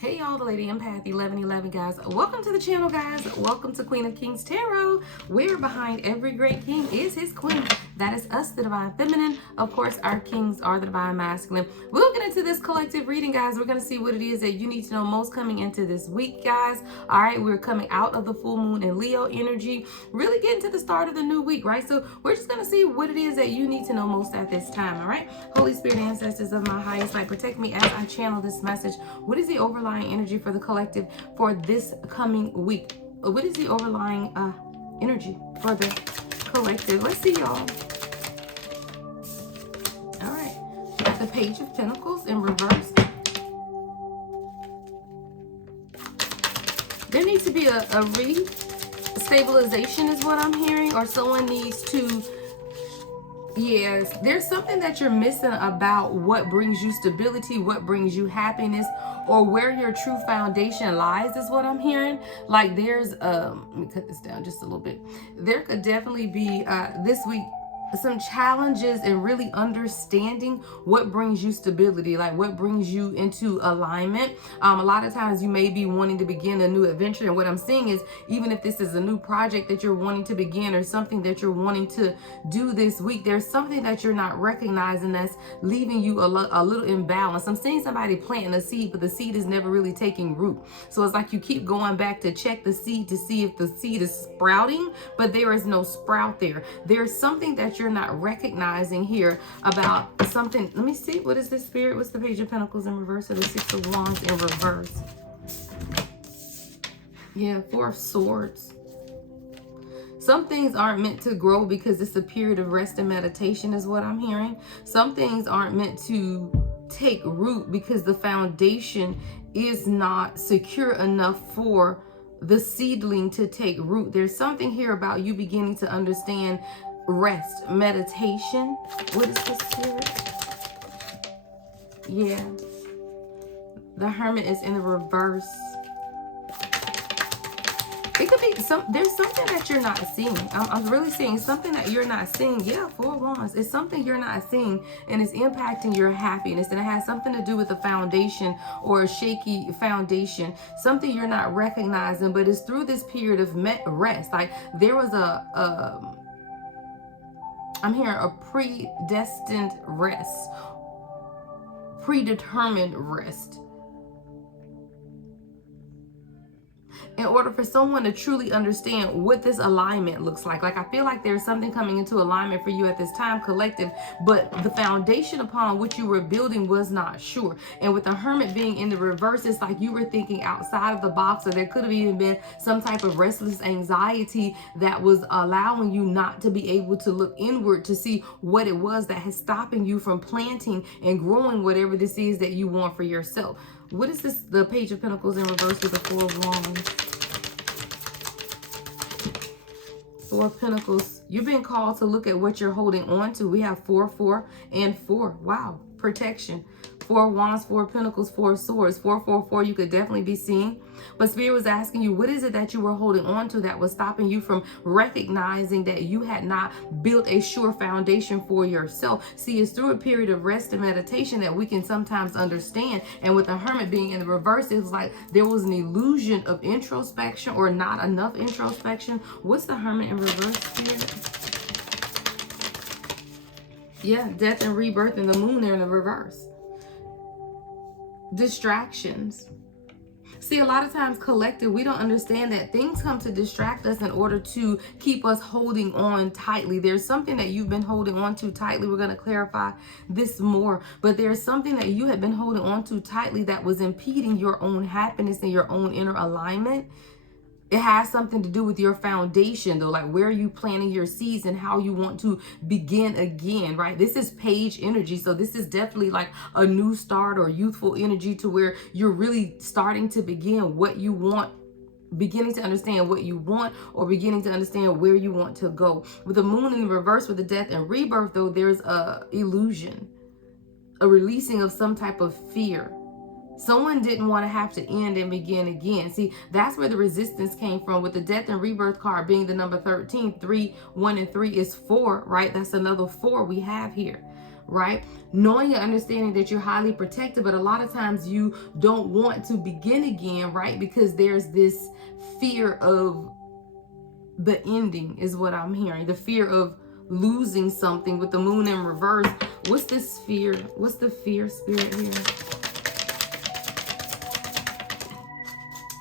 Hey y'all, the Lady Empath 1111 guys. Welcome to the channel, guys. Welcome to Queen of Kings Tarot, where behind every great king is his queen. That is us, the Divine Feminine. Of course, our kings are the Divine Masculine. We'll get into this collective reading, guys. We're going to see what it is that you need to know most coming into this week, guys. All right, we're coming out of the full moon in Leo energy, really getting to the start of the new week, right? So we're just going to see what it is that you need to know most at this time, all right? Holy Spirit, ancestors of my highest light, protect me as I channel this message. What is the overlying energy for the collective for this coming week? What is the overlying energy for the collective? Let's see, y'all. All right, the Page of Pentacles in reverse. There needs to be a re-stabilization is what I'm hearing, or someone needs to, yes, there's something that you're missing about what brings you stability, what brings you happiness, or where your true foundation lies is what I'm hearing. Like there's, let me cut this down just a little bit. There could definitely be this week some challenges in really understanding what brings you stability, like what brings you into alignment. A lot of times you may be wanting to begin a new adventure, and what I'm seeing is, even if this is a new project that you're wanting to begin or something that you're wanting to do this week, there's something that you're not recognizing that's leaving you a little imbalanced. I'm seeing somebody planting a seed, but the seed is never really taking root. So it's like you keep going back to check the seed to see if the seed is sprouting, but there is no sprout there. There's something that you're not recognizing here about something. Let me see. What is this, Spirit? What's the Page of Pentacles in reverse, or the Six of Wands in reverse? Yeah, Four of Swords. Some things aren't meant to grow because it's a period of rest and meditation is what I'm hearing. Some things aren't meant to take root because the foundation is not secure enough for the seedling to take root. There's something here about you beginning to understand rest, meditation. What is the Spirit? Yeah. The Hermit is in the reverse. It could be there's something that you're not seeing. I'm really seeing something that you're not seeing. Yeah, Four of Wands. It's something you're not seeing, and it's impacting your happiness, and it has something to do with a foundation or a shaky foundation, something you're not recognizing, but it's through this period of rest. Like there was I'm hearing a predestined rest, predetermined rest. In order for someone to truly understand what this alignment looks like. Like I feel like there's something coming into alignment for you at this time, collective, but the foundation upon which you were building was not sure. And with the Hermit being in the reverse, it's like you were thinking outside of the box, or there could have even been some type of restless anxiety that was allowing you not to be able to look inward to see what it was that is stopping you from planting and growing whatever this is that you want for yourself. What is this? The Page of Pentacles in reverse with the Four of Wands. Four of Pentacles. You've been called to look at what you're holding on to. We have 4, 4, and 4. Wow. Protection. Four of Wands, Four of Pentacles, Four of Swords. 4, 4, 4 you could definitely be seeing. But Spirit was asking you, what is it that you were holding on to that was stopping you from recognizing that you had not built a sure foundation for yourself? See, it's through a period of rest and meditation that we can sometimes understand. And with the Hermit being in the reverse, it was like there was an illusion of introspection or not enough introspection. What's the Hermit in reverse, Spirit? Yeah, death and rebirth, and the Moon there in the reverse. Distractions. See, a lot of times, collective, we don't understand that things come to distract us in order to keep us holding on tightly. There's something that you've been holding on to tightly. We're going to clarify this more. But there's something that you have been holding on to tightly that was impeding your own happiness and your own inner alignment. It has something to do with your foundation, though, like where you planting your seeds and how you want to begin again, right? This is Page energy, so this is definitely like a new start or youthful energy to where you're really starting to begin what you want, beginning to understand what you want, or beginning to understand where you want to go. With the Moon in reverse with the death and rebirth, though, there's a illusion, a releasing of some type of fear. Someone didn't want to have to end and begin again. See, that's where the resistance came from, with the death and rebirth card being the number 13. 3, 1, and 3 is 4, right? That's another 4 we have here. right? Knowing and understanding that you're highly protected, but a lot of times you don't want to begin again, right? Because there's this fear of the ending is what I'm hearing. The fear of losing something with the moon in reverse. What's this fear? What's the fear spirit here?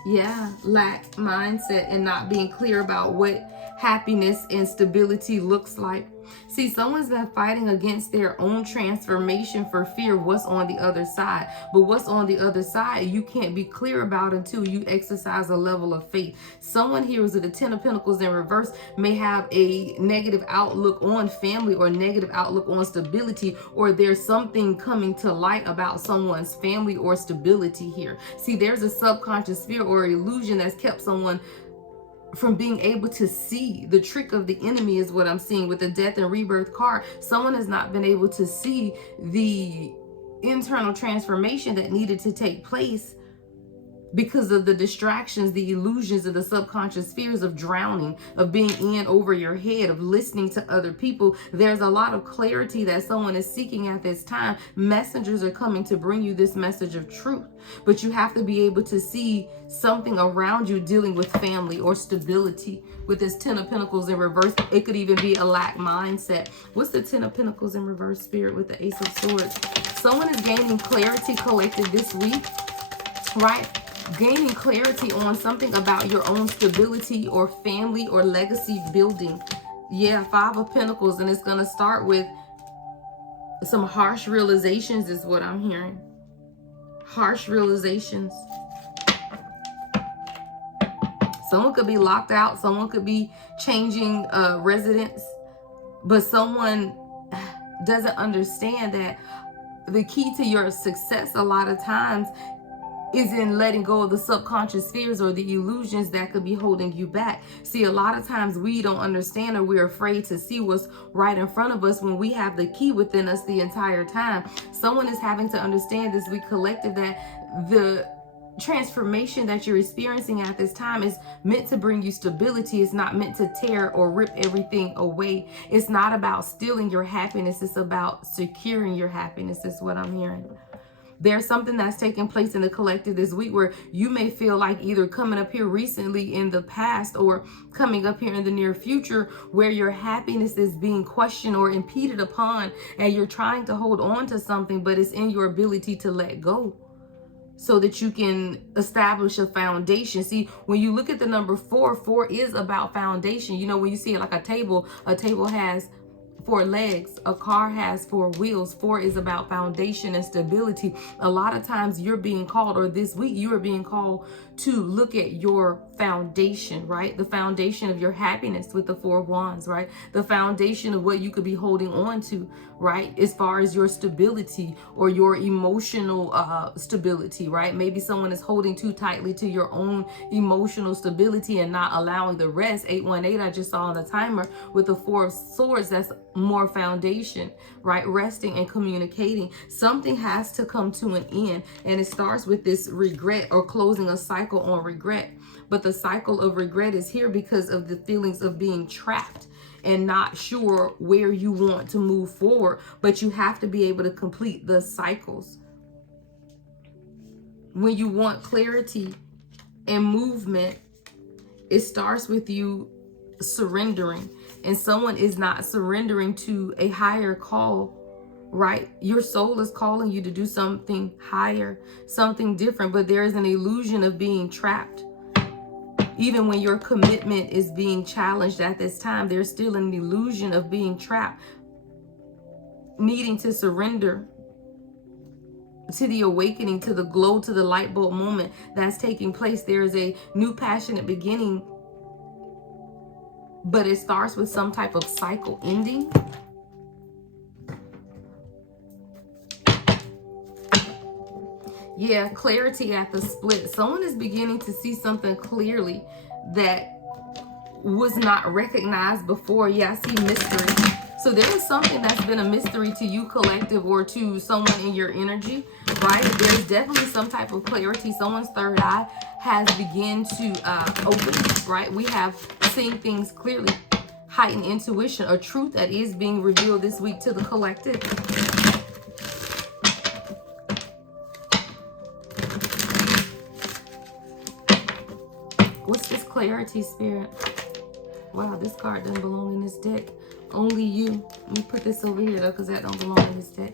Yeah, lack mindset and not being clear about what happiness and stability looks like. See, someone's been fighting against their own transformation for fear what's on the other side. But what's on the other side, you can't be clear about until you exercise a level of faith. Someone here who's at the Ten of Pentacles in reverse may have a negative outlook on family or negative outlook on stability, or there's something coming to light about someone's family or stability here. See, there's a subconscious fear or illusion that's kept someone from being able to see. The trick of the enemy is what I'm seeing with the death and rebirth card. Someone has not been able to see the internal transformation that needed to take place because of the distractions, the illusions of the subconscious fears of drowning, of being in over your head, of listening to other people. There's a lot of clarity that someone is seeking at this time. Messengers are coming to bring you this message of truth, but you have to be able to see something around you dealing with family or stability. With this Ten of Pentacles in reverse, it could even be a lack mindset. What's the Ten of Pentacles in reverse, spirit, with the Ace of Swords? Someone is gaining clarity, collective, this week, right? Gaining clarity on something about your own stability or family or legacy building. Yeah, Five of Pentacles, and it's going to start with some harsh realizations is what I'm hearing. Harsh realizations. Someone could be locked out. Someone could be changing residence. But someone doesn't understand that the key to your success a lot of times is in letting go of the subconscious fears or the illusions that could be holding you back. See, a lot of times we don't understand, or we're afraid to see what's right in front of us when we have the key within us the entire time. Someone is having to understand this week, collective, that the transformation that you're experiencing at this time is meant to bring you stability. It's not meant to tear or rip everything away. It's not about stealing your happiness. It's about securing your happiness, is what I'm hearing. There's something that's taking place in the collective this week where you may feel like either coming up here recently in the past or coming up here in the near future where your happiness is being questioned or impeded upon, and you're trying to hold on to something, but it's in your ability to let go so that you can establish a foundation. See, when you look at the number 4, 4 is about foundation. You know, when you see it like a table has 4 legs, a car has 4 wheels. 4 is about foundation and stability. A lot of times you're being called, or this week you are being called to look at your foundation, right? The foundation of your happiness with the 4 of Wands, right? The foundation of what you could be holding on to, right? As far as your stability or your emotional stability, right? Maybe someone is holding too tightly to your own emotional stability and not allowing the rest. 818 I just saw on the timer with the 4 of Swords. That's more foundation, right? Resting and communicating. Something has to come to an end, and it starts with this regret or closing a cycle on regret. But the cycle of regret is here because of the feelings of being trapped and not sure where you want to move forward. But you have to be able to complete the cycles. When you want clarity and movement, it starts with you surrendering, and someone is not surrendering to a higher call, right? Your soul is calling you to do something higher, something different, but there is an illusion of being trapped. Even when your commitment is being challenged at this time, there's still an illusion of being trapped, needing to surrender to the awakening, to the glow, to the light bulb moment that's taking place. There is a new passionate beginning, but it starts with some type of cycle ending. Yeah, clarity at the split. Someone is beginning to see something clearly that was not recognized before. Yeah, I see mystery. So there is something that's been a mystery to you, collective, or to someone in your energy, right? There's definitely some type of clarity. Someone's third eye has begun to open, right? We have seen things clearly. Heightened intuition, a truth that is being revealed this week to the collective. What's this clarity, Spirit? Wow, this card doesn't belong in this deck. Only you. Let me put this over here though, because that don't belong in this deck.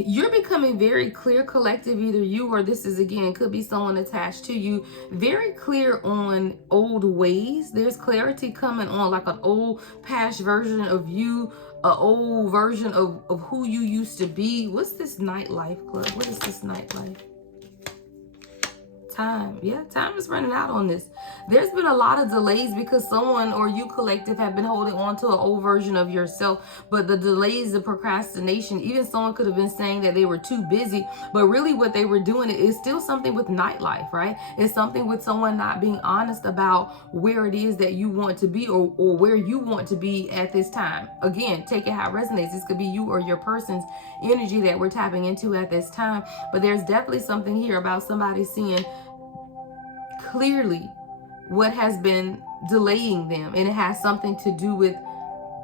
You're becoming very clear, collective, either you or this is, again, could be someone attached to you, very clear on old ways. There's clarity coming on, like an old past version of you, an old version of who you used to be. What's this nightlife club? What is this nightlife? Time. Yeah, time is running out on this. There's been a lot of delays because someone or you collective have been holding on to an old version of yourself. But the delays, the procrastination, even someone could have been saying that they were too busy, but really what they were doing is still something with nightlife, right? It's something with someone not being honest about where it is that you want to be, or where you want to be at this time. Again, take it how it resonates. This could be you or your person's energy that we're tapping into at this time. But there's definitely something here about somebody seeing clearly what has been delaying them, and it has something to do with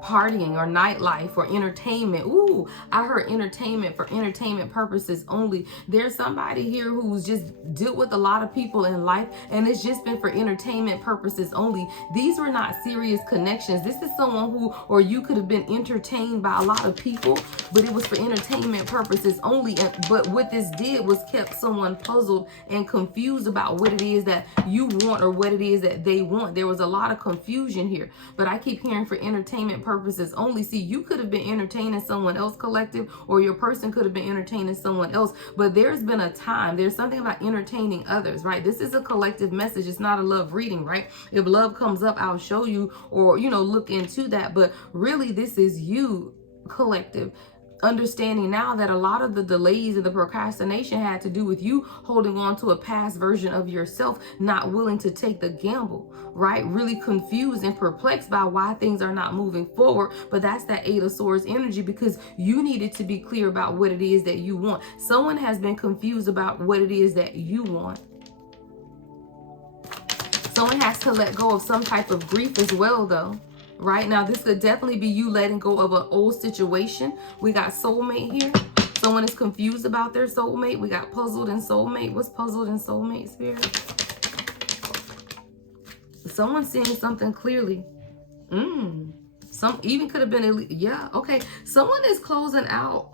partying or nightlife or entertainment. Ooh, I heard entertainment, for entertainment purposes only. There's somebody here who's just dealt with a lot of people in life, and it's just been for entertainment purposes only. These were not serious connections. This is someone who, or you could have been entertained by a lot of people, but it was for entertainment purposes only. But what this did was kept someone puzzled and confused about what it is that you want or what it is that they want. There was a lot of confusion here, but I keep hearing for entertainment purposes only. See, you could have been entertaining someone else, collective, or your person could have been entertaining someone else, but there's been a time, there's something about entertaining others, right? This is a collective message. It's not a love reading, right? If love comes up, I'll show you, or, you know, look into that. But really, this is you, collective, understanding now that a lot of the delays and the procrastination had to do with you holding on to a past version of yourself, not willing to take the gamble, right? Really confused and perplexed by why things are not moving forward. But that's that Eight of Swords energy, because you needed to be clear about what it is that you want. Someone has been confused about what it is that you want. Someone has to let go of some type of grief as well, though. Right now, this could definitely be you letting go of an old situation. We got soulmate here. Someone is confused about their soulmate. We got puzzled and soulmate. What's puzzled and soulmate, Spirit? Someone's seeing something clearly. Some even could have been, yeah, okay. Someone is closing out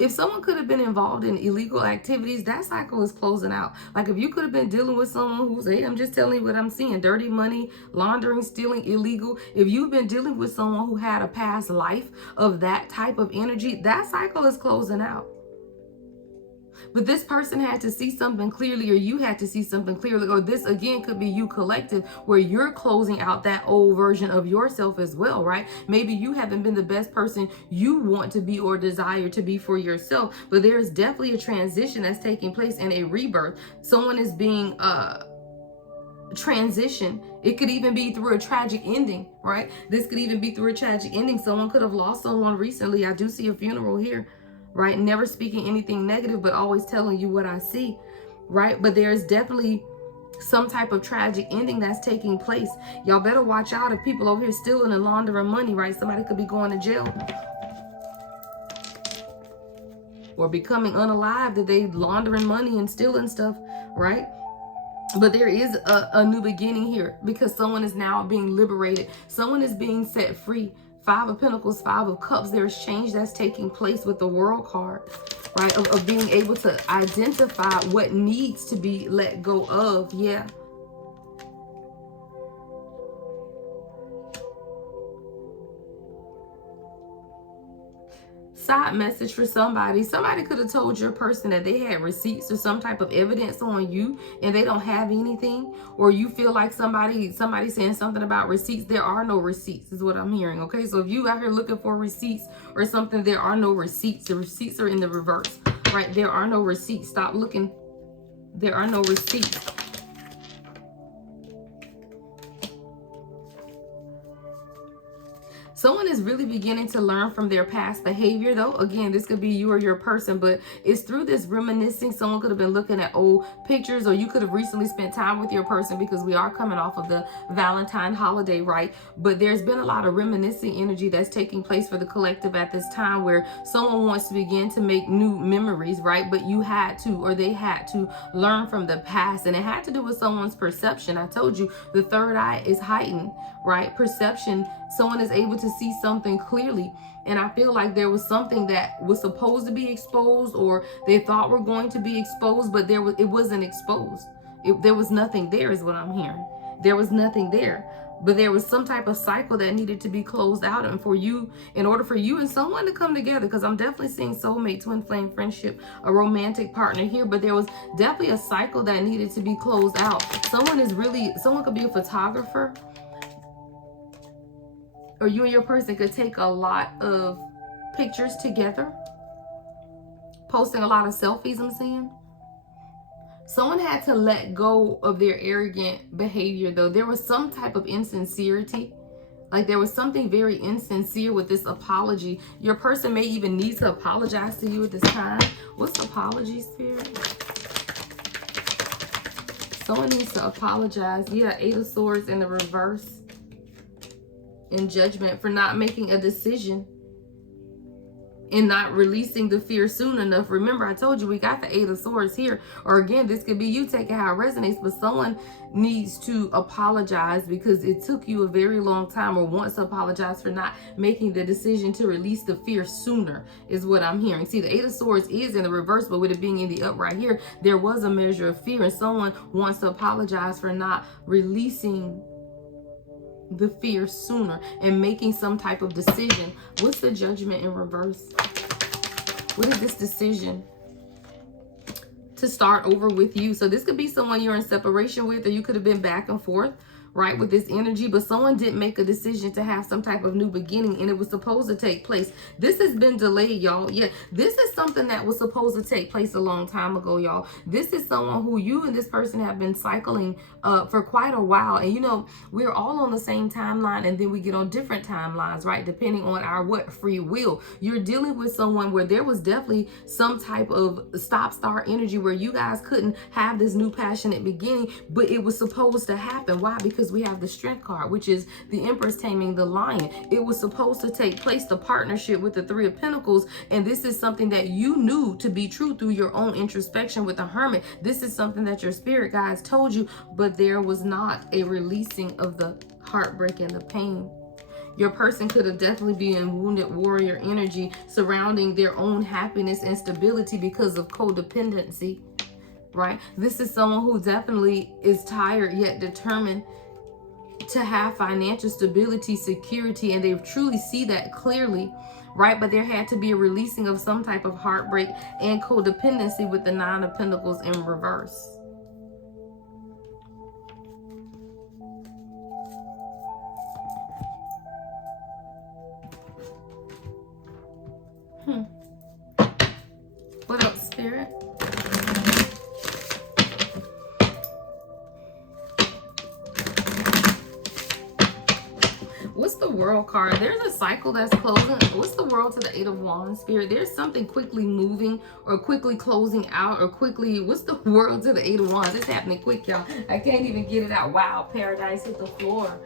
if someone could have been involved in illegal activities, that cycle is closing out. Like if you could have been dealing with someone who's, hey, I'm just telling you what I'm seeing, dirty money, laundering, stealing, illegal. If you've been dealing with someone who had a past life of that type of energy, that cycle is closing out. But this person had to see something clearly, or you had to see something clearly, or this again could be you, collective, where you're closing out that old version of yourself as well, right? Maybe you haven't been the best person you want to be or desire to be for yourself, but there's definitely a transition that's taking place and a rebirth. Someone is being transition. It could even be through a tragic ending, right? This could even be through a tragic ending. Someone could have lost someone recently. I do see a funeral here, right? Never speaking anything negative, but always telling you what I see, right? But there's definitely some type of tragic ending that's taking place. Y'all better watch out if people over here stealing and laundering money, right? Somebody could be going to jail or becoming unalive, that they laundering money and stealing stuff, right? But there is a new beginning here, because someone is now being liberated. Someone is being set free. Five of Pentacles, Five of Cups. There's change that's taking place with the World card, right? Of being able to identify what needs to be let go of. Yeah. Side message for somebody. Somebody could have told your person that they had receipts or some type of evidence on you and they don't have anything, or you feel like somebody saying something about receipts. There are no receipts is what I'm hearing. Okay, so if you out here looking for receipts or something, there are no receipts. The receipts are in the reverse, right? There are no receipts. Stop looking. There are no receipts. Someone is really beginning to learn from their past behavior, though. Again, this could be you or your person, but it's through this reminiscing. Someone could have been looking at old pictures, or you could have recently spent time with your person, because we are coming off of the Valentine holiday, right? But there's been a lot of reminiscing energy that's taking place for the collective at this time, where someone wants to begin to make new memories, right? But you had to, or they had to, learn from the past, and it had to do with someone's perception. I told you the third eye is heightened, right? Perception. Someone is able to see something clearly, and I feel like there was something that was supposed to be exposed, or they thought were going to be exposed, but it wasn't exposed. There was nothing there, is what I'm hearing. There was nothing there, but there was some type of cycle that needed to be closed out, and in order for you and someone to come together, because I'm definitely seeing soulmate, twin flame, friendship, a romantic partner here, but there was definitely a cycle that needed to be closed out. Someone could be a photographer, or you and your person could take a lot of pictures together, posting a lot of selfies, I'm seeing. Someone had to let go of their arrogant behavior, though. There was some type of insincerity. Like there was something very insincere with this apology. Your person may even need to apologize to you at this time. What's apology, Spirit? Someone needs to apologize. Yeah, 8 of Swords in the reverse. In Judgment, for not making a decision and not releasing the fear soon enough. Remember, I told you we got the 8 of Swords here. Or again, this could be you taking how it resonates, but someone needs to apologize because it took you a very long time, or wants to apologize for not making the decision to release the fear sooner, is what I'm hearing. See, the 8 of Swords is in the reverse, but with it being in the upright here, there was a measure of fear, and someone wants to apologize for not releasing the fear sooner and making some type of decision. What's the Judgment in reverse? What is this decision? To start over with you. So this could be someone you're in separation with, or you could have been back and forth, right, with this energy, but someone didn't make a decision to have some type of new beginning, and it was supposed to take place. This has been delayed, y'all. Yeah, this is something that was supposed to take place a long time ago, y'all. This is someone who you and this person have been cycling for quite a while, and you know, we're all on the same timeline, and then we get on different timelines, right, depending on our free will. You're dealing with someone where there was definitely some type of stop-start energy where you guys couldn't have this new passionate beginning, but it was supposed to happen. Why? Because we have the Strength card, which is the Empress taming the lion. It was supposed to take place, the partnership with the 3 of Pentacles, and this is something that you knew to be true through your own introspection with the Hermit. This is something that your spirit guides told you, but there was not a releasing of the heartbreak and the pain. Your person could have definitely been in wounded warrior energy surrounding their own happiness and stability because of codependency, right? This is someone who definitely is tired yet determined to have financial stability, security, and they truly see that clearly, right? But there had to be a releasing of some type of heartbreak and codependency with the 9 of Pentacles in reverse. What else, Spirit? What's the World card? There's a cycle that's closing. What's the World to the 8 of Wands, Spirit? There's something quickly moving or quickly closing out or quickly... What's the World to the 8 of Wands? It's happening quick, y'all. I can't even get it out. Wow, Paradise hit the floor.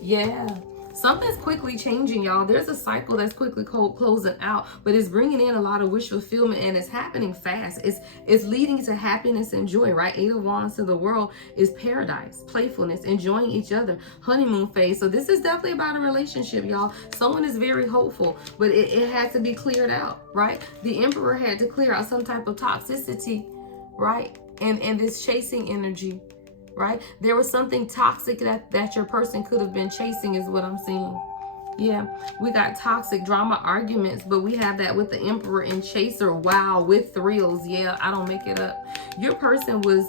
Yeah. Something's quickly changing, y'all. There's a cycle that's quickly closing out, but it's bringing in a lot of wish fulfillment, and it's happening fast. It's leading to happiness and joy, right? 8 of Wands to the World is paradise, playfulness, enjoying each other, honeymoon phase. So this is definitely about a relationship, y'all. Someone is very hopeful, but it had to be cleared out, right? The Emperor had to clear out some type of toxicity, right? And this chasing energy. Right? There was something toxic that your person could have been chasing, is what I'm seeing. Yeah, we got toxic drama arguments, but we have that with the Emperor and Chaser. Wow, with thrills. Yeah, I don't make it up. Your person was,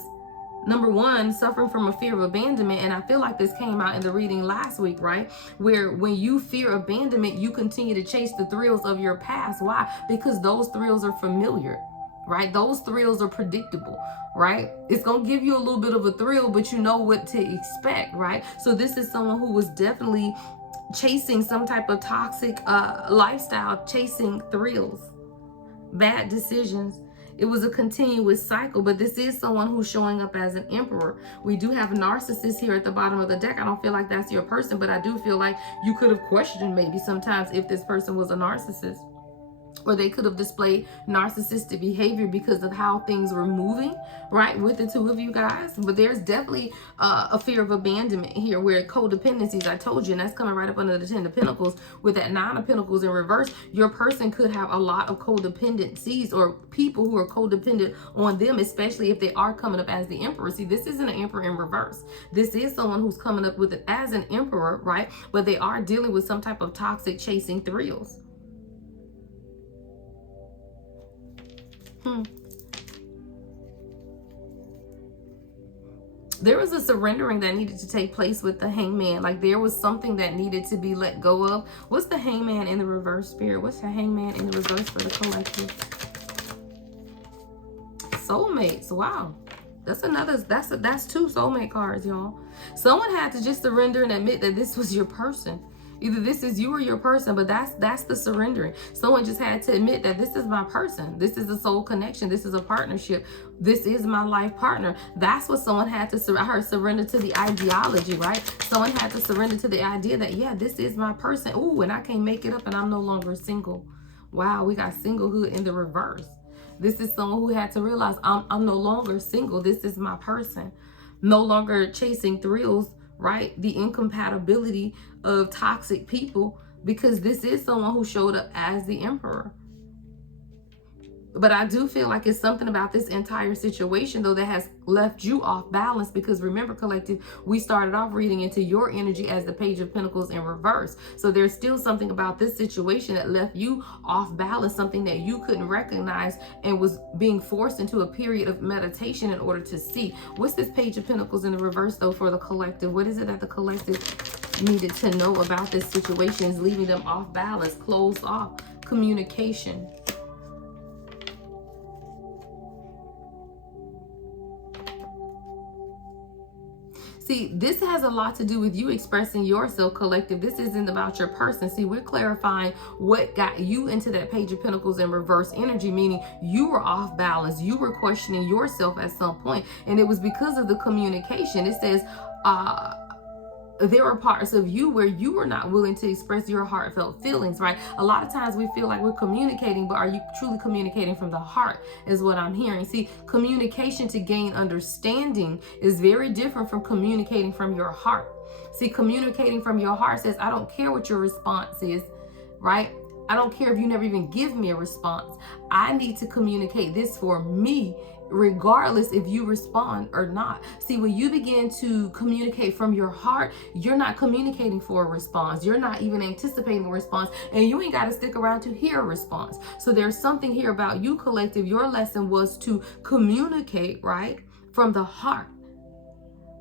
number one, suffering from a fear of abandonment, and I feel like this came out in the reading last week, right? Where when you fear abandonment, you continue to chase the thrills of your past. Why? Because those thrills are familiar. Right? Those thrills are predictable, right? It's going to give you a little bit of a thrill, but you know what to expect, right? So this is someone who was definitely chasing some type of toxic lifestyle, chasing thrills, bad decisions. It was a continuous cycle, but this is someone who's showing up as an emperor. We do have narcissists here at the bottom of the deck. I don't feel like that's your person, but I do feel like you could have questioned maybe sometimes if this person was a narcissist. Or they could have displayed narcissistic behavior because of how things were moving, right, with the two of you guys. But there's definitely a fear of abandonment here, where codependencies, I told you, and that's coming right up under the 10 of Pentacles. With that 9 of Pentacles in reverse, your person could have a lot of codependencies, or people who are codependent on them, especially if they are coming up as the Emperor. See, this isn't an Emperor in reverse. This is someone who's coming up with it as an Emperor, right? But they are dealing with some type of toxic chasing thrills. There was a surrendering that needed to take place with the Hangman. Like there was something that needed to be let go of. What's the Hangman in the reverse, Spirit? What's the Hangman in the reverse for the collective? Soulmates. Wow. That's another, that's 2 soulmate cards, y'all. Someone had to just surrender and admit that this was your person. Either this is you or your person, but that's the surrendering. Someone just had to admit that this is my person. This is a soul connection. This is a partnership. This is my life partner. That's what someone had to surrender to the ideology, right? Someone had to surrender to the idea that, yeah, this is my person. Ooh, and I can't make it up and I'm no longer single. Wow, we got singlehood in the reverse. This is someone who had to realize I'm no longer single. This is my person. No longer chasing thrills, right? The incompatibility of toxic people, because this is someone who showed up as the Emperor. But I do feel like it's something about this entire situation, though, that has left you off balance. Because remember, collective, we started off reading into your energy as the Page of Pentacles in reverse. So there's still something about this situation that left you off balance, something that you couldn't recognize and was being forced into a period of meditation in order to see. What's this Page of Pentacles in the reverse, though, for the collective? What is it that the collective needed to know about this situation is leaving them off balance, closed off? Communication. See, this has a lot to do with you expressing yourself, collective. This isn't about your person. See, we're clarifying what got you into that Page of Pentacles in reverse energy, meaning you were off balance. You were questioning yourself at some point, and it was because of the communication. It says, there are parts of you where you are not willing to express your heartfelt feelings, right? A lot of times we feel like we're communicating, but are you truly communicating from the heart is what I'm hearing. See, communication to gain understanding is very different from communicating from your heart. See, communicating from your heart says, I don't care what your response is, right? I don't care if you never even give me a response. I need to communicate this for me, regardless if you respond or not. See, when you begin to communicate from your heart, you're not communicating for a response. You're not even anticipating a response, and you ain't got to stick around to hear a response. So there's something here about you, collective. Your lesson was to communicate, right, from the heart.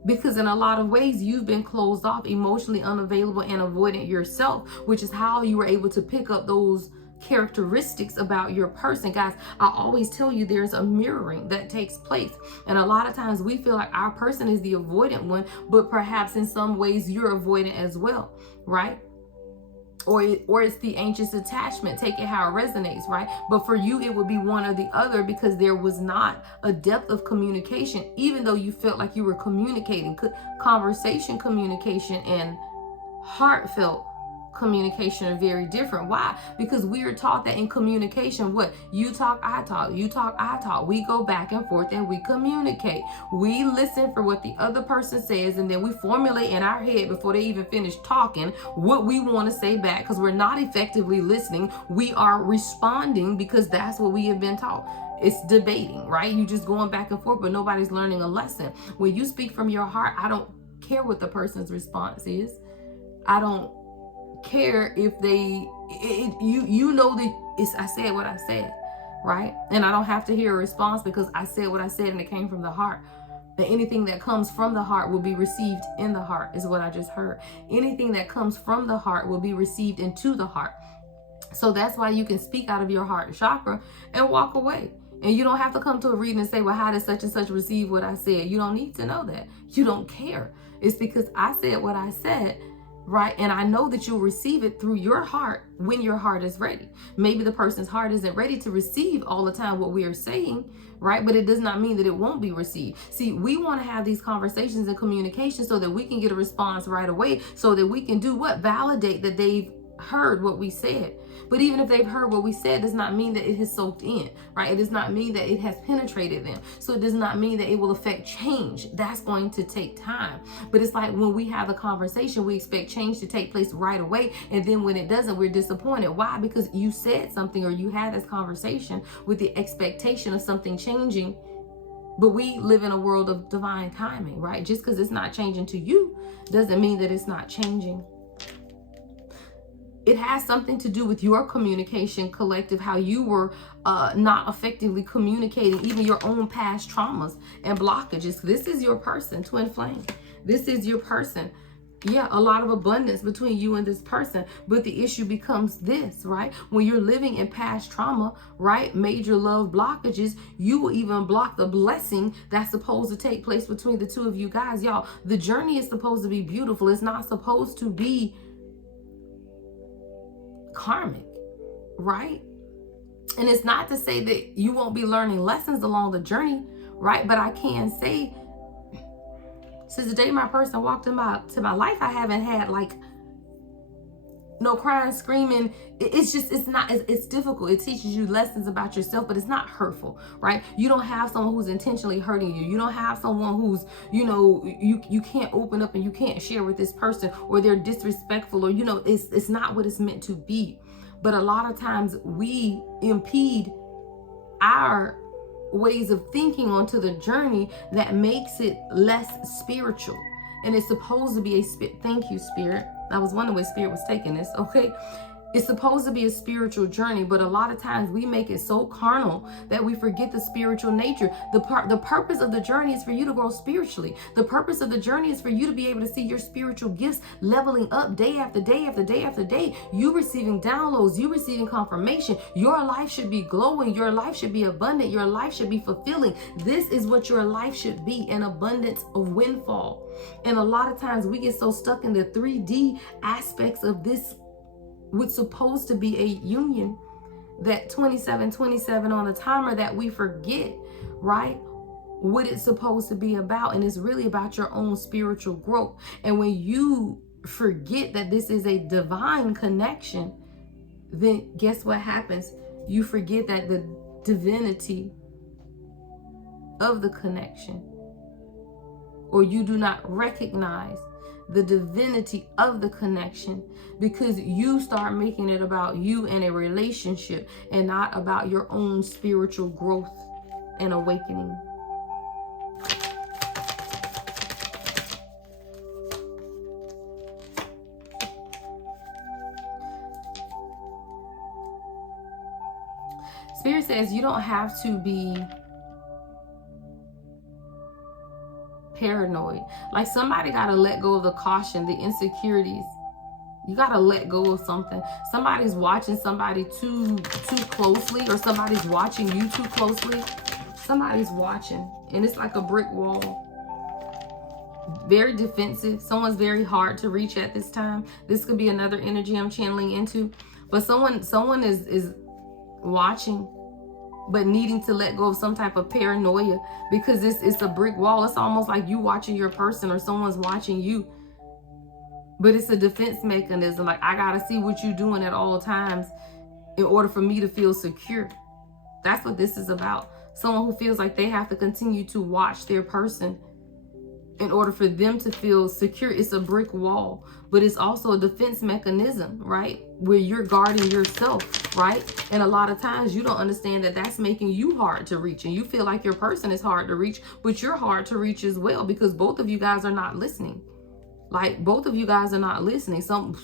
Because in a lot of ways, you've been closed off, emotionally unavailable, and avoidant yourself, which is how you were able to pick up those characteristics about your person. Guys, I always tell you there's a mirroring that takes place, and a lot of times we feel like our person is the avoidant one, but perhaps in some ways you're avoidant as well, right? Or it's the anxious attachment. Take it how it resonates, right? But for you, it would be one or the other, because there was not a depth of communication, even though you felt like you were communicating. Conversation communication and heartfelt communication are very different. Why? Because we are taught that in communication, what? You talk, I talk. You talk, I talk. We go back and forth and we communicate. We listen for what the other person says, and then we formulate in our head before they even finish talking what we want to say back, because we're not effectively listening. We are responding because that's what we have been taught. It's debating, right? You just going back and forth, but nobody's learning a lesson. When you speak from your heart, I don't care what the person's response is. I don't care if you know that I said what I said, right? And I don't have to hear a response, because I said what I said and it came from the heart. And anything that comes from the heart will be received in the heart, is what I just heard. Anything that comes from the heart will be received into the heart. So that's why you can speak out of your heart chakra and walk away. And you don't have to come to a reading and say, well, how did such and such receive what I said? You don't need to know that. You don't care. It's because I said what I said, right? And I know that you'll receive it through your heart when your heart is ready. Maybe the person's heart isn't ready to receive all the time what we are saying, right? But it does not mean that it won't be received. See, we want to have these conversations and communication so that we can get a response right away, so that we can do what? Validate that they've heard what we said. But even if they've heard what we said, does not mean that it has soaked in, right? It does not mean that it has penetrated them. So it does not mean that it will affect change. That's going to take time. But it's like when we have a conversation, we expect change to take place right away. And then when it doesn't, we're disappointed. Why? Because you said something, or you had this conversation with the expectation of something changing. But we live in a world of divine timing, right? Just because it's not changing to you doesn't mean that it's not changing. It has something to do with your communication collective, how you were not effectively communicating even your own past traumas and blockages. This is your person, twin flame. This is your person. Yeah, a lot of abundance between you and this person. But the issue becomes this, right? When you're living in past trauma, right? Major love blockages, you will even block the blessing that's supposed to take place between the two of you guys. Y'all, the journey is supposed to be beautiful. It's not supposed to be karmic, right? And it's not to say that you won't be learning lessons along the journey, right? But I can say, since the day my person walked into my life, I haven't had like no crying, screaming. It's difficult. It teaches you lessons about yourself, but it's not hurtful, right? You don't have someone who's intentionally hurting you. You don't have someone who's, you can't open up and you can't share with this person, or they're disrespectful, or, it's not what it's meant to be. But a lot of times we impede our ways of thinking onto the journey that makes it less spiritual. And it's supposed to be a thank you, Spirit. I was wondering where Spirit was taking this, okay? It's supposed to be a spiritual journey, but a lot of times we make it so carnal that we forget the spiritual nature. The purpose of the journey is for you to grow spiritually. The purpose of the journey is for you to be able to see your spiritual gifts leveling up day after day after day after day. You receiving downloads, you receiving confirmation. Your life should be glowing. Your life should be abundant. Your life should be fulfilling. This is what your life should be, an abundance of windfall. And a lot of times we get so stuck in the 3D aspects of this, what's supposed to be a union, that 27 on the timer, that we forget, right, what it's supposed to be about. And it's really about your own spiritual growth. And when you forget that this is a divine connection, then guess what happens? You forget that the divinity of the connection, or you do not recognize the divinity of the connection, because you start making it about you and a relationship, and not about your own spiritual growth and awakening. Spirit says you don't have to be paranoid. Like, somebody got to let go of the caution, the insecurities. You got to let go of something. Somebody's watching somebody too closely, or somebody's watching you too closely. Somebody's watching, and it's like a brick wall. Very defensive. Someone's very hard to reach at this time. This could be another energy I'm channeling into. But someone is watching, but needing to let go of some type of paranoia, because it's a brick wall. It's almost like you watching your person, or someone's watching you. But it's a defense mechanism. Like, I gotta see what you're doing at all times in order for me to feel secure. That's what this is about. Someone who feels like they have to continue to watch their person in order for them to feel secure. It's a brick wall, but it's also a defense mechanism, right? Where you're guarding yourself, right? And a lot of times you don't understand that that's making you hard to reach, and you feel like your person is hard to reach, but you're hard to reach as well, because both of you guys are not listening. Like, both of you guys are not listening. Spirit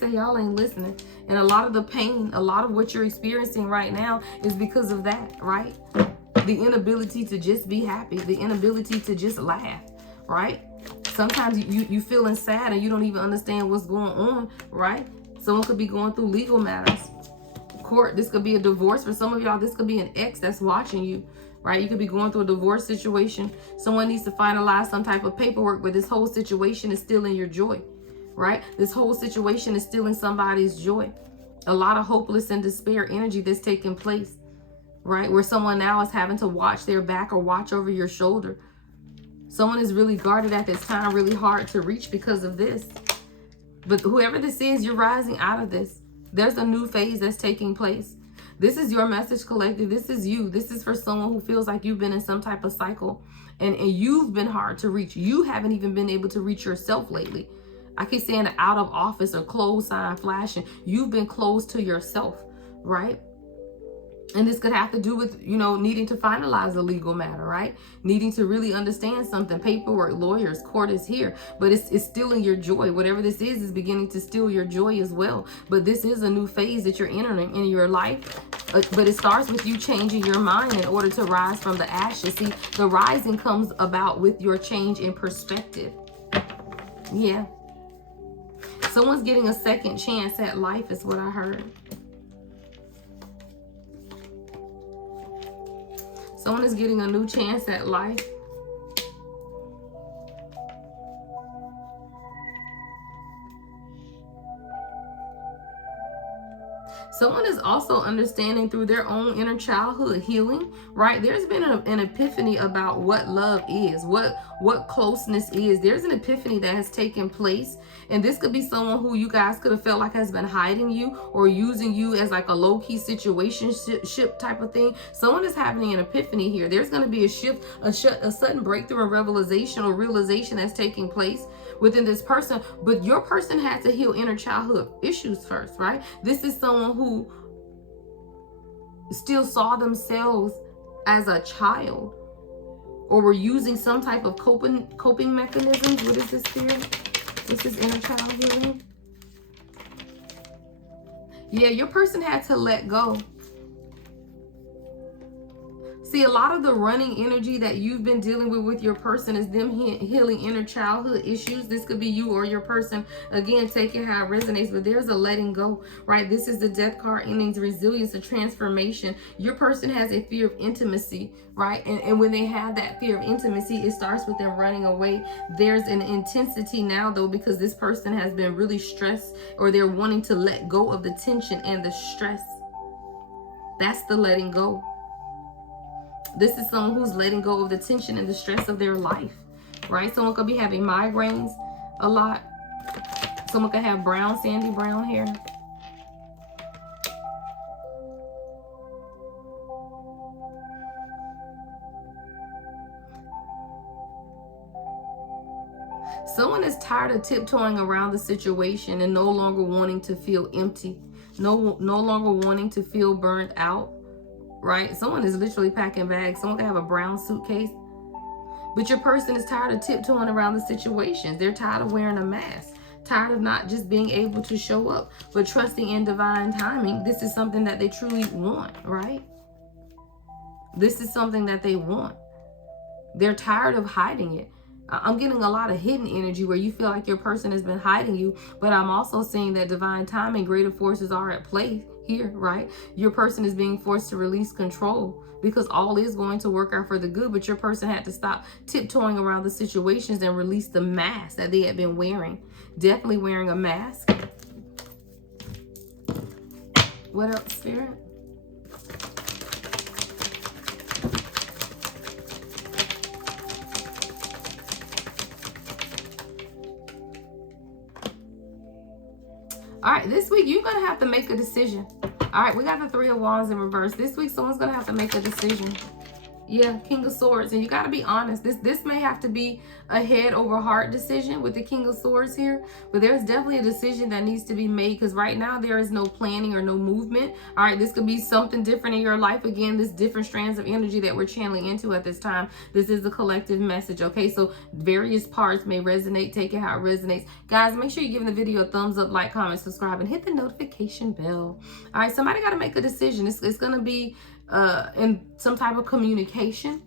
say y'all ain't listening. And a lot of the pain, a lot of what you're experiencing right now is because of that, right? The inability to just be happy, the inability to just laugh, right? Sometimes you feeling sad and you don't even understand what's going on, right? Someone could be going through legal matters, court. This could be a divorce for some of y'all. This could be an ex that's watching you, right? You could be going through a divorce situation. Someone needs to finalize some type of paperwork, but this whole situation is stealing your joy, right? This whole situation is stealing somebody's joy. A lot of hopeless and despair energy that's taking place, right? Where someone now is having to watch their back or watch over your shoulder. Someone is really guarded at this time, really hard to reach because of this. But whoever this is, you're rising out of this. There's a new phase that's taking place. This is your message, collective. This is you. This is for someone who feels like you've been in some type of cycle and you've been hard to reach. You haven't even been able to reach yourself lately. I keep saying out of office or closed sign flashing. You've been closed to yourself, right? And this could have to do with, you know, needing to finalize a legal matter, right? Needing to really understand something. Paperwork, lawyers, court is here. But it's stealing your joy. Whatever this is beginning to steal your joy as well. But this is a new phase that you're entering in your life. But it starts with you changing your mind in order to rise from the ashes. See, the rising comes about with your change in perspective. Yeah. Someone's getting a second chance at life is what I heard. Someone is getting a new chance at life. Someone is also understanding through their own inner childhood healing, right? There's been an epiphany about what love is, what closeness is. There's an epiphany that has taken place. And this could be someone who you guys could have felt like has been hiding you or using you as like a low-key situationship type of thing. Someone is having an epiphany here. There's going to be a shift, a sudden breakthrough and revelation or realization that's taking place within this person. But your person had to heal inner childhood issues first, right? This is someone who still saw themselves as a child or were using some type of coping mechanisms. What is this here? This is inner child healing. Yeah, your person had to let go. See, a lot of the running energy that you've been dealing with your person is them healing inner childhood issues. This could be you or your person. Again, take it how it resonates, but there's a letting go, right? This is the death card, endings, resilience, a transformation. Your person has a fear of intimacy, right? And when they have that fear of intimacy, it starts with them running away. There's an intensity now, though, because this person has been really stressed or they're wanting to let go of the tension and the stress. That's the letting go. This is someone who's letting go of the tension and the stress of their life, right? Someone could be having migraines a lot. Someone could have brown, sandy brown hair. Someone is tired of tiptoeing around the situation and no longer wanting to feel empty, no longer wanting to feel burnt out. Right? Someone is literally packing bags. Someone can have a brown suitcase. But your person is tired of tiptoeing around the situations. They're tired of wearing a mask. Tired of not just being able to show up, but trusting in divine timing. This is something that they truly want, right? This is something that they want. They're tired of hiding it. I'm getting a lot of hidden energy where you feel like your person has been hiding you, but I'm also seeing that divine timing, greater forces are at play here, right? Your person is being forced to release control because all is going to work out for the good, but your person had to stop tiptoeing around the situations and release the mask that they had been wearing. Definitely wearing a mask. What else, Spirit? All right, this week you're going to have to make a decision. All right, we got the Three of Wands in reverse. This week someone's going to have to make a decision. Yeah, King of Swords. And you got to be honest. This may have to be a head over heart decision with the King of Swords here. But there's definitely a decision that needs to be made because right now there is no planning or no movement. All right, this could be something different in your life. Again, this different strands of energy that we're channeling into at this time. This is the collective message, okay? So various parts may resonate. Take it how it resonates. Guys, make sure you give the video a thumbs up, like, comment, subscribe, and hit the notification bell. All right, somebody got to make a decision. It's going to be in some type of communication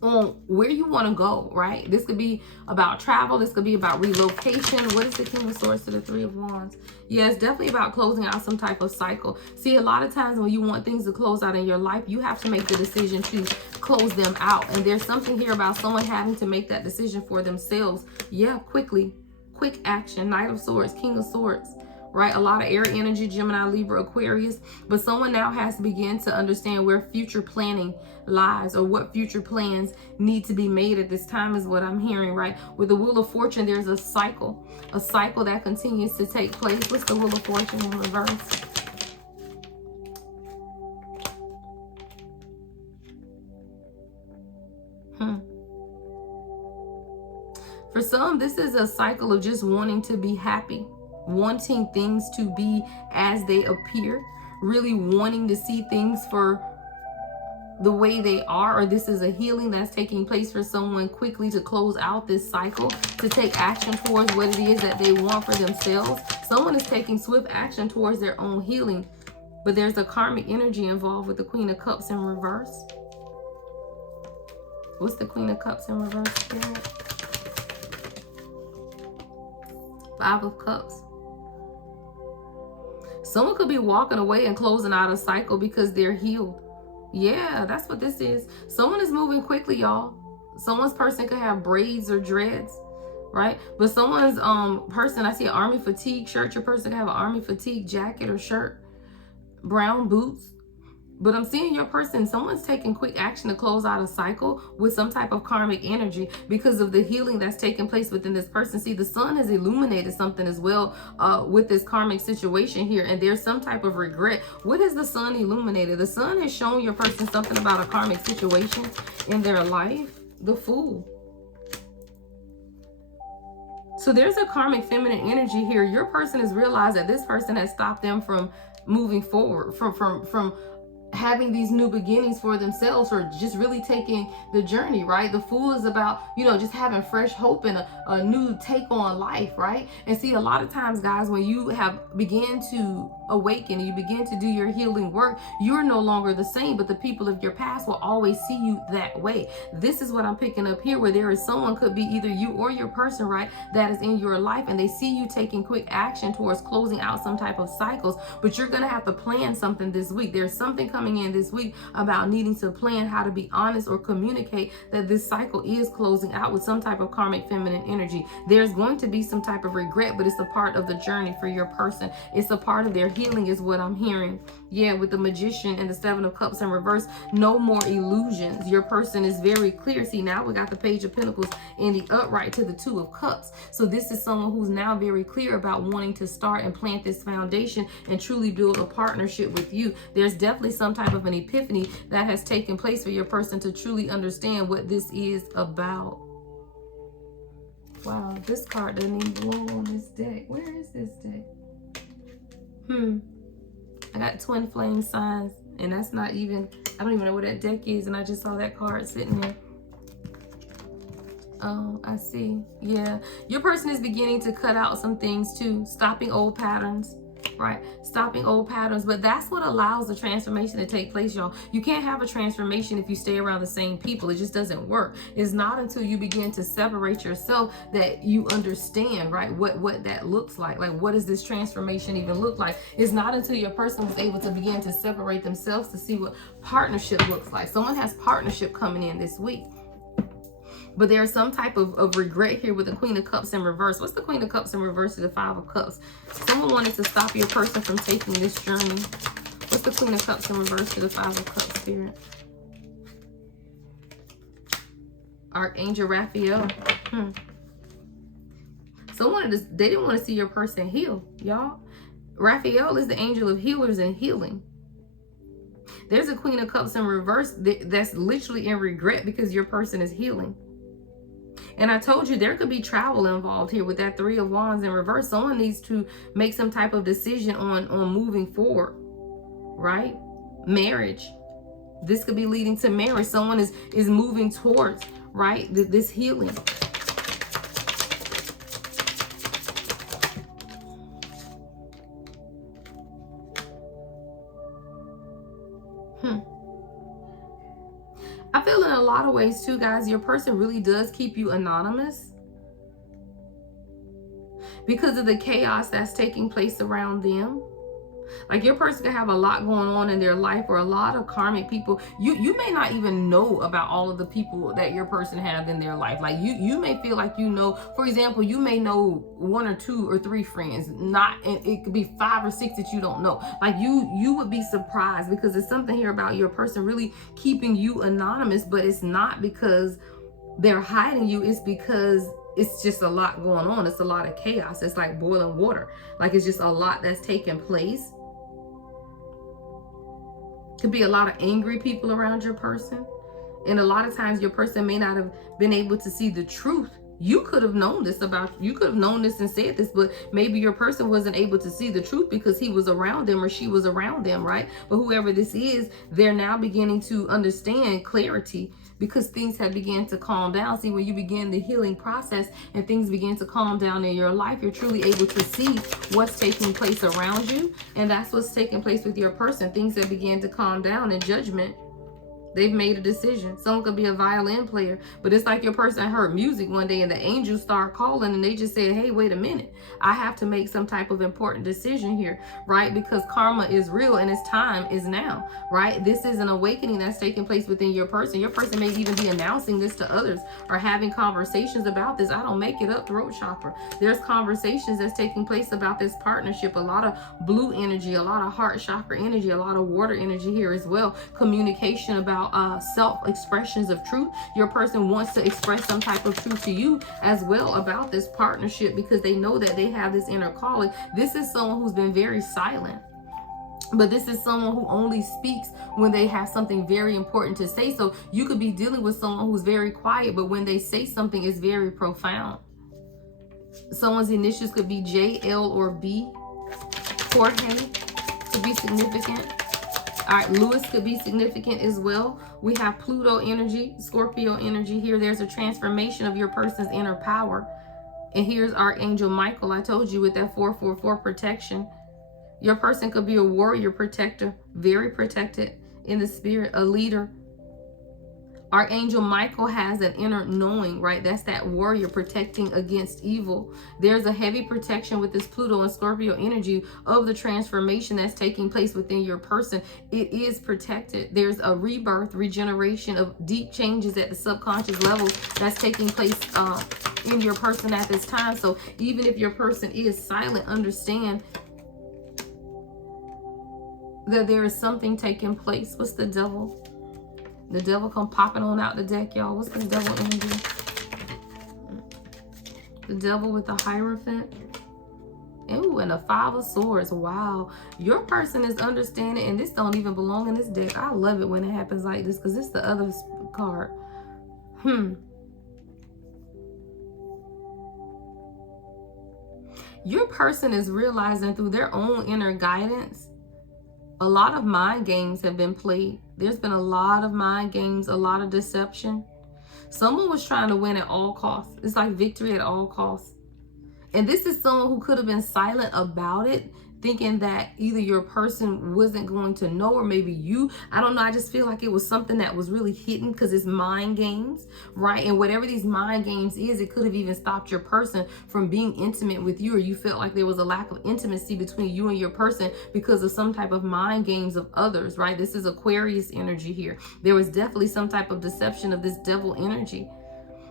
on where you want to go, right? This could be about travel. This could be about relocation. What is the King of Swords to the Three of Wands? Yeah, it's definitely about closing out some type of cycle. See, a lot of times when you want things to close out in your life, you have to make the decision to close them out. And there's something here about someone having to make that decision for themselves. Yeah, quickly. Quick action. Knight of Swords, King of Swords. Right? A lot of air energy, Gemini, Libra, Aquarius. But someone now has to begin to understand where future planning lies, or what future plans need to be made at this time, is what I'm hearing, right? With the Wheel of Fortune, there's a cycle that continues to take place. What's the Wheel of Fortune in reverse? For some, this is a cycle of just wanting to be happy, wanting things to be as they appear, really wanting to see things for the way they are. Or this is a healing that's taking place for someone quickly to close out this cycle, to take action towards what it is that they want for themselves. Someone is taking swift action towards their own healing, but there's a karmic energy involved with the Queen of Cups in reverse. What's the Queen of Cups in reverse, Spirit? Five of Cups. Someone could be walking away and closing out a cycle because they're healed. Yeah, that's what this is. Someone is moving quickly, y'all. Someone's person could have braids or dreads, right? But someone's person, I see an army fatigue shirt. Your person could have an army fatigue jacket or shirt, brown boots. But I'm seeing your person, someone's taking quick action to close out a cycle with some type of karmic energy because of the healing that's taking place within this person. See, the sun has illuminated something as well with this karmic situation here. And there's some type of regret. What has the sun illuminated? The sun has shown your person something about a karmic situation in their life. The Fool. So there's a karmic feminine energy here. Your person has realized that this person has stopped them from moving forward, from having these new beginnings for themselves, or just really taking the journey, right? The Fool is about, just having fresh hope and a new take on life, right? And see, a lot of times, guys, when you have began to awaken, you begin to do your healing work, you're no longer the same, but the people of your past will always see you that way. This is what I'm picking up here, where there is someone, could be either you or your person, right, that is in your life, and they see you taking quick action towards closing out some type of cycles, but you're going to have to plan something this week. There's something coming in this week about needing to plan how to be honest or communicate that this cycle is closing out with some type of karmic feminine energy. There's going to be some type of regret, but it's a part of the journey for your person. It's a part of their healing, is what I'm hearing. Yeah, with the Magician and the Seven of Cups in reverse, no more illusions. Your person is very clear. See, now we got the Page of Pentacles in the upright to the Two of Cups. So this is someone who's now very clear about wanting to start and plant this foundation and truly build a partnership with you. There's definitely some type of an epiphany that has taken place for your person to truly understand what this is about. Wow, this card doesn't even belong on this deck. Where is this deck? I got twin flame signs, and that's not even, I don't even know what that deck is, and I just saw that card sitting there. Oh, I see. Yeah, your person is beginning to cut out some things too, stopping old patterns, right? Stopping old patterns. But that's what allows the transformation to take place, y'all. You can't have a transformation if you stay around the same people. It just doesn't work. It's not until you begin to separate yourself that you understand, right, what that looks like. Like, what does this transformation even look like? It's not until your person was able to begin to separate themselves to see what partnership looks like. Someone has partnership coming in this week. But there's some type of regret here with the Queen of Cups in reverse. What's the Queen of Cups in reverse to the Five of Cups? Someone wanted to stop your person from taking this journey. What's the Queen of Cups in reverse to the Five of Cups, Spirit? Archangel Raphael. Someone they didn't want to see your person heal, y'all. Raphael is the angel of healers and healing. There's a Queen of Cups in reverse that's literally in regret because your person is healing. And I told you there could be travel involved here with that Three of Wands in reverse. Someone needs to make some type of decision on moving forward, right? Marriage. This could be leading to marriage. Someone is moving towards, right, this healing. I feel in a lot of ways too, guys, your person really does keep you anonymous because of the chaos that's taking place around them. Like your person can have a lot going on in their life, or a lot of karmic people. You may not even know about all of the people that your person have in their life. Like you may feel like you know, for example, you may know 1 or 2 or 3 friends, not, and it could be 5 or 6 that you don't know. Like you would be surprised, because there's something here about your person really keeping you anonymous, but it's not because they're hiding you, it's because it's just a lot going on. It's a lot of chaos. It's like boiling water. Like it's just a lot that's taking place. Could be a lot of angry people around your person. And a lot of times your person may not have been able to see the truth. You could have known this you could have known this and said this, but maybe your person wasn't able to see the truth because he was around them or she was around them, right? But whoever this is, they're now beginning to understand clarity, because things have begun to calm down. See, when you begin the healing process and things begin to calm down in your life, you're truly able to see what's taking place around you. And that's what's taking place with your person. Things that begin to calm down in judgment. They've made a decision. Someone could be a violin player, but it's like your person heard music one day and the angels start calling and they just said, hey, wait a minute. I have to make some type of important decision here, right? Because karma is real and its time is now, right? This is an awakening that's taking place within your person. Your person may even be announcing this to others or having conversations about this. I don't make it up, throat chakra. There's conversations that's taking place about this partnership. A lot of blue energy, a lot of heart chakra energy, a lot of water energy here as well. Communication about self-expressions of truth. Your person wants to express some type of truth to you as well about this partnership, because they know that they have this inner calling. This is someone who's been very silent, but this is someone who only speaks when they have something very important to say. So you could be dealing with someone who's very quiet, but when they say something, it's very profound. Someone's initials could be J, L, or B. Jorge could be significant. All right, Lewis could be significant as well. We have Pluto energy, Scorpio energy here. There's a transformation of your person's inner power. And here's Archangel Michael. I told you with that 444 protection. Your person could be a warrior protector, very protected in the spirit, a leader. Archangel Michael has an inner knowing, right? That's that warrior protecting against evil. There's a heavy protection with this Pluto and Scorpio energy of the transformation that's taking place within your person. It is protected. There's a rebirth, regeneration of deep changes at the subconscious level that's taking place in your person at this time. So even if your person is silent, understand that there is something taking place. What's the devil? The devil come popping on out the deck, y'all. What's this devil energy? The devil with the Hierophant. Ooh, and the 5 of Swords. Wow. Your person is understanding, and this don't even belong in this deck. I love it when it happens like this, because it's the other card. Your person is realizing through their own inner guidance, a lot of mind games have been played. There's been a lot of mind games, a lot of deception. Someone was trying to win at all costs. It's like victory at all costs. And this is someone who could have been silent about it, thinking that either your person wasn't going to know, or maybe you, I don't know. I just feel like it was something that was really hidden, because it's mind games, right? And whatever these mind games is, it could have even stopped your person from being intimate with you, or you felt like there was a lack of intimacy between you and your person because of some type of mind games of others, right? This is Aquarius energy here. There was definitely some type of deception of this devil energy.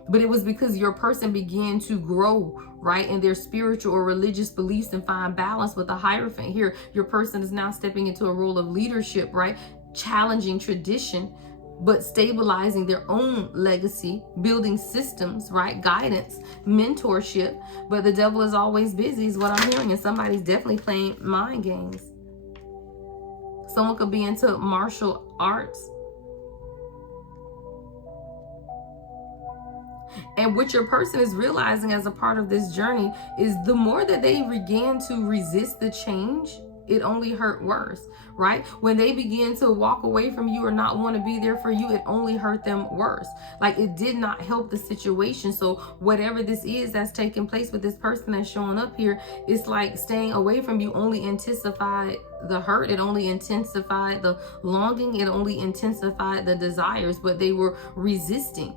But it was because your person began to grow, right, in their spiritual or religious beliefs and find balance with the Hierophant here. Your person is now stepping into a role of leadership, right, challenging tradition, but stabilizing their own legacy, building systems, right, guidance, mentorship. But the devil is always busy is what I'm hearing, and somebody's definitely playing mind games. Someone could be into martial arts. And what your person is realizing as a part of this journey is the more that they begin to resist the change, it only hurt worse, right? When they begin to walk away from you or not want to be there for you, it only hurt them worse. Like, it did not help the situation. So whatever this is that's taking place with this person that's showing up here, it's like staying away from you only intensified the hurt. It only intensified the longing. It only intensified the desires, but they were resisting.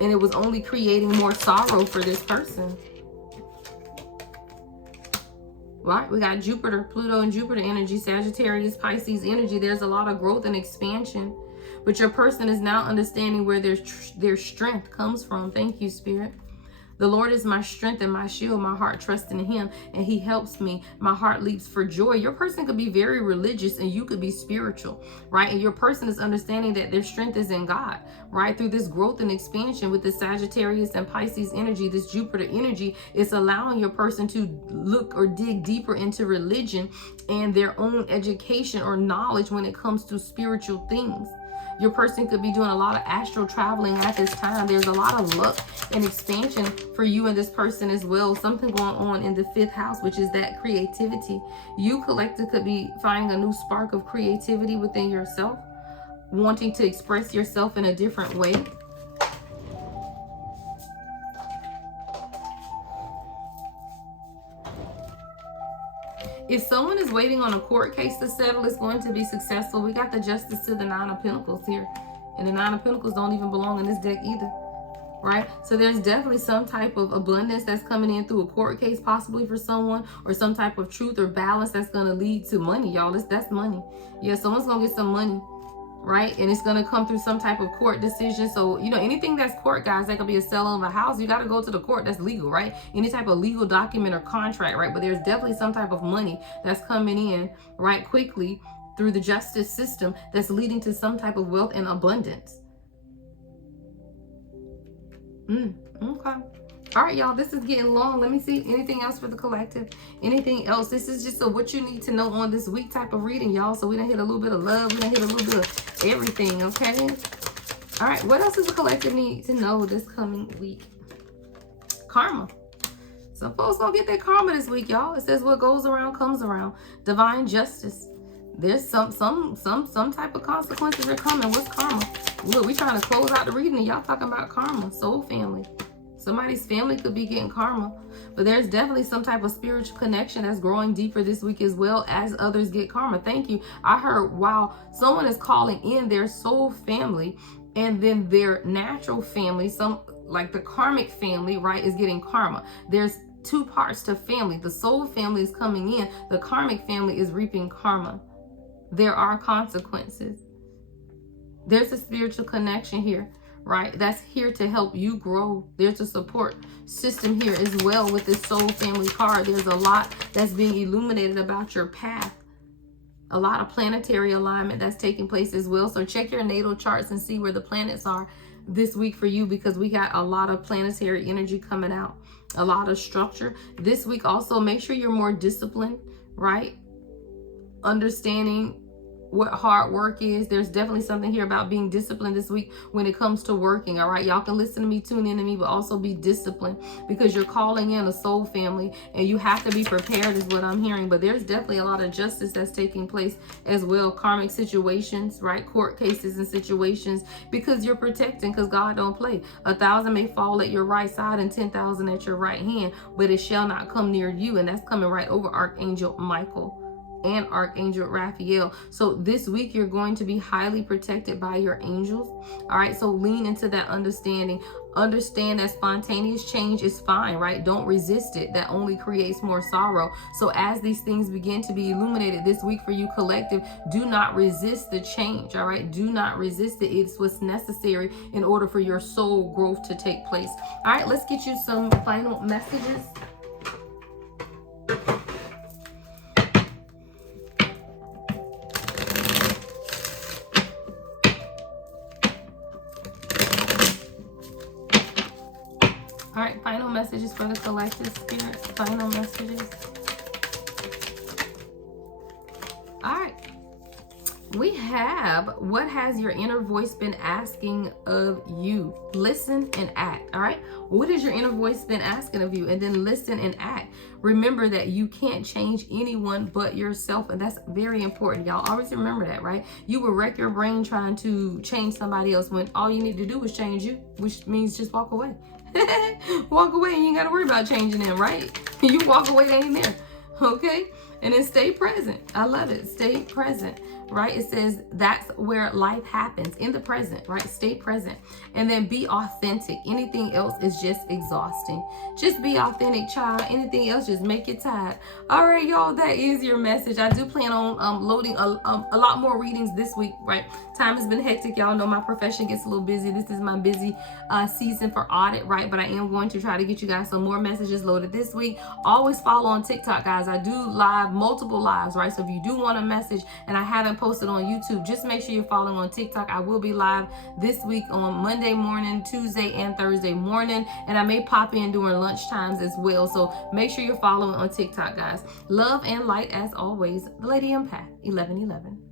And it was only creating more sorrow for this person. right? We got Jupiter, Pluto and Jupiter energy, Sagittarius, Pisces energy. There's a lot of growth and expansion, but your person is now understanding where their strength comes from. Thank you, Spirit. The Lord is my strength and my shield. My heart trusts in him and he helps me. My heart leaps for joy. Your person could be very religious and you could be spiritual, right? And your person is understanding that their strength is in God, right? Through this growth and expansion with the Sagittarius and Pisces energy, this Jupiter energy is allowing your person to look or dig deeper into religion and their own education or knowledge when it comes to spiritual things. Your person could be doing a lot of astral traveling at this time. There's a lot of luck and expansion for you and this person as well. Something going on in the 5th house, which is that creativity. You collective could be finding a new spark of creativity within yourself, wanting to express yourself in a different way. If someone is waiting on a court case to settle, it's going to be successful. We got the Justice to the 9 of Pentacles here. And the 9 of Pentacles don't even belong in this deck either, right? So there's definitely some type of abundance that's coming in through a court case, possibly for someone, or some type of truth or balance that's going to lead to money, y'all. That's money. Yeah, someone's going to get some money, right? And it's going to come through some type of court decision. So, you know, anything that's court, guys, that could be a sale of a house. You got to go to the court. That's legal, right? Any type of legal document or contract, right? But there's definitely some type of money that's coming in, right, quickly through the justice system that's leading to some type of wealth and abundance. Okay. All right, y'all, this is getting long. Let me see. Anything else for the collective? Anything else? This is just a what you need to know on this week type of reading, y'all. So we done hit a little bit of love. We done hit a little bit of everything, okay? All right, what else does the collective need to know this coming week? Karma. Some folks gonna get their karma this week, y'all. It says what goes around comes around. Divine justice. There's some type of consequences are coming. What's karma? Look, we trying to close out the reading and y'all talking about karma. Soul family. Somebody's family could be getting karma, but there's definitely some type of spiritual connection that's growing deeper this week as well as others get karma. Thank you. I heard, wow, someone is calling in their soul family and then their natural family, some like the karmic family, right, is getting karma. There's 2 parts to family. The soul family is coming in. The karmic family is reaping karma. There are consequences. There's a spiritual connection here, right? That's here to help you grow. There's a support system here as well with this soul family card. There's a lot that's being illuminated about your path. A lot of planetary alignment that's taking place as well. So check your natal charts and see where the planets are this week for you, because we got a lot of planetary energy coming out, a lot of structure. This week also, make sure you're more disciplined, right? Understanding what hard work is. There's definitely something here about being disciplined this week when it comes to working. All right, y'all can listen to me, tune in to me, but also be disciplined because you're calling in a soul family and you have to be prepared is what I'm hearing. But there's definitely a lot of justice that's taking place as well. Karmic situations, right? Court cases and situations, because you're protecting, because God don't play. 1,000 may fall at your right side and 10,000 at your right hand, but it shall not come near you. And that's coming right over Archangel Michael and Archangel Raphael. So this week you're going to be highly protected by your angels. All right, so lean into that understanding. Understand that spontaneous change is fine, right? Don't resist it. That only creates more sorrow. So as these things begin to be illuminated this week for you collective, do not resist the change. All right, do not resist it. It's what's necessary in order for your soul growth to take place. All right, let's get you some final messages. All right, final messages for the collective spirits. Final messages. All right. We have, what has your inner voice been asking of you? Listen and act. All right. What has your inner voice been asking of you? And then listen and act. Remember that you can't change anyone but yourself. And that's very important. Y'all always remember that, right? You will wreck your brain trying to change somebody else when all you need to do is change you, which means just walk away. Walk away and you ain't got to worry about changing them, right? You walk away, they ain't there. Okay? And then stay present. I love it. Stay present. right? It says that's where life happens, in the present, right? Stay present. And then be authentic. Anything else is just exhausting. Just be authentic, child. Anything else just make you tired. All right, y'all, that is your message. I do plan on loading a lot more readings this week, right? Time has been hectic. Y'all know my profession gets a little busy. This is my busy season for audit, right? But I am going to try to get you guys some more messages loaded this week. Always follow on TikTok, guys. I do multiple lives, right? So if you do want a message and I haven't posted on YouTube, just make sure you're following on TikTok. I will be live this week on Monday morning, Tuesday, and Thursday morning, and I may pop in during lunch times as well. So make sure you're following on TikTok, guys. Love and light as always. The Lady Empath 1111.